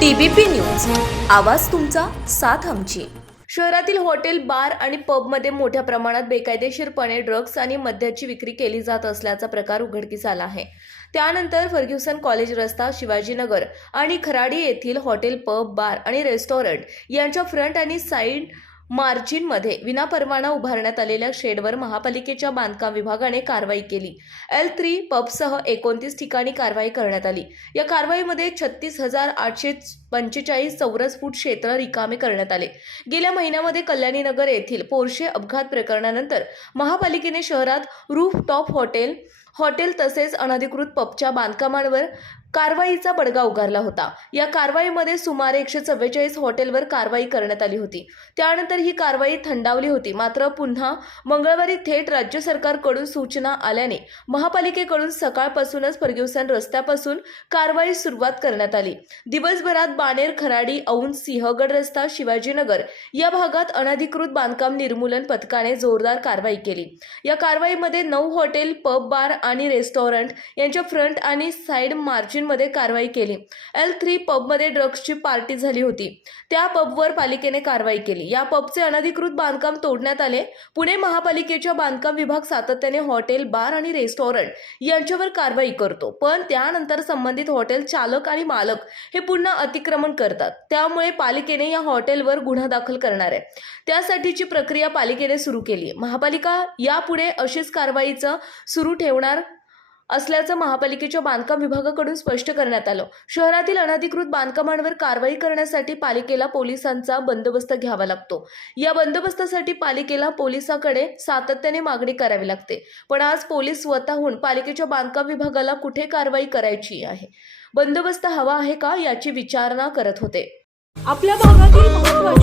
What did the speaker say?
TBP news. आवाज तुमचा साथ आमची. शहरातील हॉटेल बार आणि पबमध्ये मोठ्या प्रमाणात बेकायदेशीरपणे ड्रग्ज आणि मद्याची विक्री केली जात असल्याचा प्रकार उघडकीस आला आहे. त्यानंतर फर्ग्युसन कॉलेज रस्ता शिवाजीनगर आणि खराडी येथील हॉटेल पब बार आणि रेस्टॉरंट यांच्या फ्रंट आणि साईड मार्जिनमध्ये विनापरवाना उभारण्यात आलेल्या शेडवर महापालिकेच्या बांधकाम विभागाने कारवाई केली. एल थ्री पबसह एकोणतीस ठिकाणी कारवाई करण्यात आली. या कारवाईमध्ये छत्तीस हजार आठशे पंचेचाळीस चौरस फूट क्षेत्र रिकामे करण्यात आले. गेल्या महिन्यामध्ये कल्याणीनगर येथील पोर्शे अपघात प्रकरणानंतर महापालिकेने शहरात रूफ टॉप हॉटेल हॉटेल तसेच अनधिकृत पबच्या बांधकामांवर कारवाईचा बडगा उगारला होता. या कारवाईमध्ये सुमारे एकशे चव्वेचाळीस हॉटेलवर कारवाई करण्यात आली होती. त्यानंतर ही कारवाई थंडावली होती. मात्र पुन्हा मंगळवारी थेट राज्य सरकारकडून सूचना आल्याने महापालिकेकडून सकाळपासूनच फर्ग्युसन रस्त्यापासून कारवाई सुरुवात करण्यात आली. दिवसभरात बाणेर खराडी औंध सिंहगड रस्ता शिवाजीनगर या भागात अनधिकृत बांधकाम निर्मूलन पथकाने जोरदार कारवाई केली. या कारवाईमध्ये नऊ हॉटेल पब बार आणि रेस्टॉरंट यांच्या फ्रंट आणि साईड मार्जिनमध्ये कारवाई केली. एल थ्री पबमध्ये ड्रग्सची पार्टी झाली होती. त्या पबवर पालिकेने कारवाई केली. या पबचे अनधिकृत बांधकाम तोडण्यात आले. पुणे महापालिकेच्या बांधकाम विभाग सातत्याने हॉटेल बार आणि रेस्टॉरंट यांच्यावर कारवाई करतो. पण त्यानंतर संबंधित हॉटेल चालक आणि मालक हे पुन्हा अतिक्रमण करतात. त्यामुळे पालिकेने या हॉटेलवर गुन्हा दाखल करणार आहे. त्यासाठीची प्रक्रिया पालिकेने सुरू केली. महापालिका यापुढे अशीच कारवाईचं सुरू ठेवणार असल्याचं महापालिकेच्या बांधकाम विभागाकडून स्पष्ट करण्यात आलं. शहरातील अनधिकृत बांधकामांवर कारवाई करण्यासाठी पालिकेला पोलिसांचा बंदोबस्त घ्यावा लागतो. या बंदोबस्तासाठी पालिकेला पोलिसाकडे सातत्याने मागणी करावी लागते. पण आज पोलीस स्वतःहून पालिकेच्या बांधकाम विभागाला कुठे कारवाई करायची आहे? बंदोबस्त हवा आहे का याची विचारणा करत होते. आपल्या भागातील